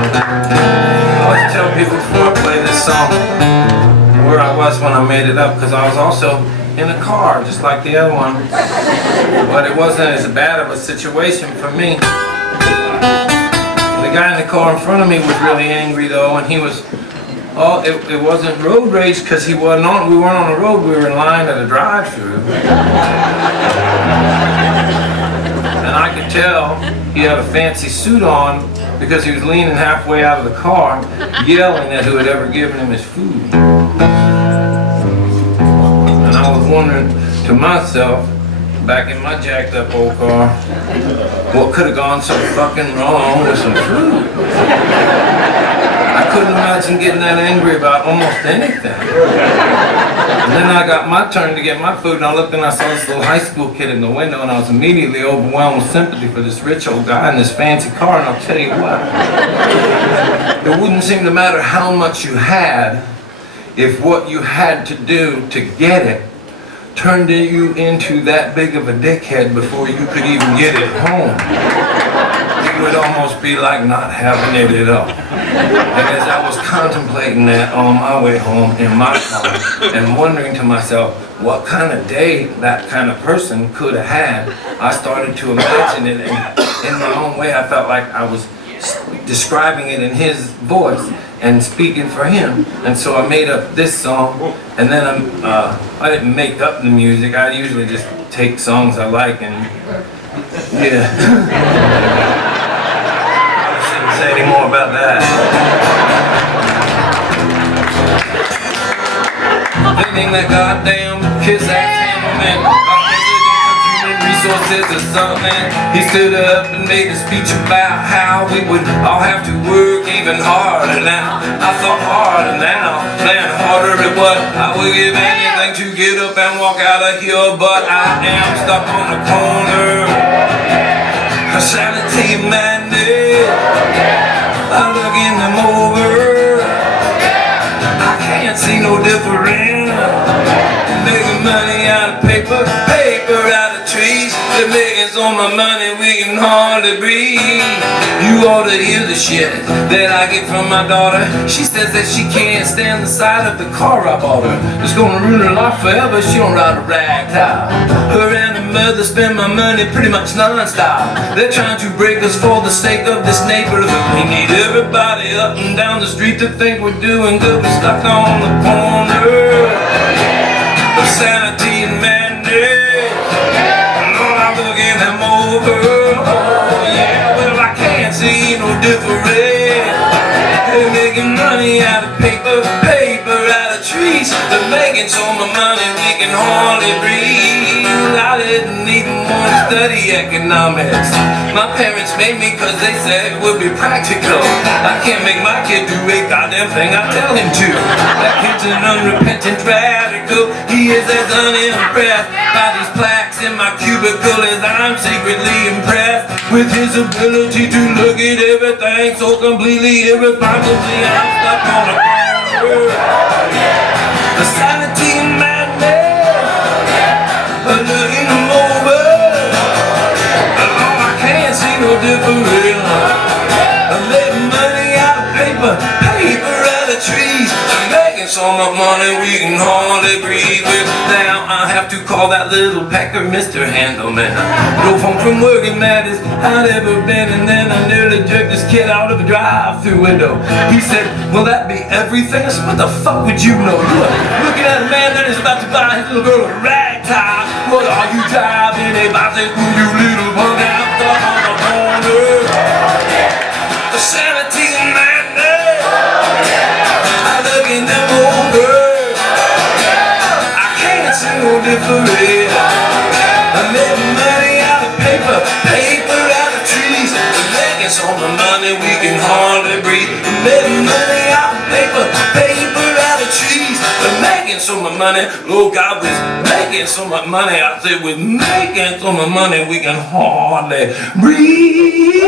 I always tell people before I play this song where I was when I made it up, because I was also in a car just like the other one, but it wasn't as bad of a situation for me. The guy in the car in front of me was really angry though, and he was, oh, it wasn't road rage because we weren't on the road, we were in line at a drive-thru. And I could tell he had a fancy suit on because he was leaning halfway out of the car, yelling at who had ever given him his food. And I was wondering to myself, back in my jacked up old car, what could have gone so fucking wrong with some food? I couldn't imagine getting that angry about almost anything. And then I got my turn to get my food, and I looked and I saw this little high school kid in the window, and I was immediately overwhelmed with sympathy for this rich old guy in this fancy car. And I'll tell you what, it wouldn't seem to matter how much you had if what you had to do to get it turned you into that big of a dickhead before you could even get it home. It would almost be like not having it at all. And as I was contemplating that on my way home in my car and wondering to myself what kind of day that kind of person could have had, I started to imagine it, and in my own way I felt like I was describing it in his voice and speaking for him. And so I made up this song, and then I didn't make up the music. I usually just take songs I like and yeah. I shouldn't say any more about that. Thinking that goddamn kiss ass hammerman resources or something. He stood up and made a speech about how we would all have to work even harder now. I thought harder now, plan harder at what I would give anything to get up and walk out of here, but I am stuck on the corner. Sanity and madness, I'm looking them over. I can't see no difference. Making money out of paper, paper out of trees. They're making so much money we can hardly breathe. You ought to hear the shit that I get from my daughter. She says that she can't stand the sight of the car I bought her. It's gonna ruin her life forever, she don't ride a rag top. Her and her mother spend my money pretty much non-stop. They're trying to break us for the sake of this neighborhood. We need everybody up and down the street to think we're doing good. We're stuck on the corner of sanity and madness. Lord, I'm looking them over. Oh yeah, well I can't see no difference. They're making money out of paper, paper out of trees. They're making so much money we can hardly breathe. I didn't even want to study economics. My parents made me cause they said it would be practical. I can't make my kid do a goddamn thing I tell him to. That kid's an unrepentant radical. He is as unimpressed by these plaques in my cubicle as I'm secretly impressed with his ability to look at everything so completely irresponsibly. I'm stuck on a corner. The sanity and madness, looking them over. Oh, I can't see no difference. I'm making money out of paper, paper out of trees. I'm making so much money we can hardly breathe. Now I have to call that little pecker Mr. Handelman. Drove home from work and mad as I'd ever been, and then I nearly jerked this kid out of the drive-thru window. He said, will that be everything? I said, what the fuck would you know? Looking at a man that is about to buy his little girl a rag top. What are you driving a bicycle, you little punk out stuck on the corner? The sanity and madness, I'm looking them over. I can't see no difference. I'm making money out of paper, paper out of trees. We're making so much money we can hardly breathe. We're making money out of paper, paper out of trees. We're making so much money, oh God, we're making so much money. I said we're making so much money we can hardly breathe.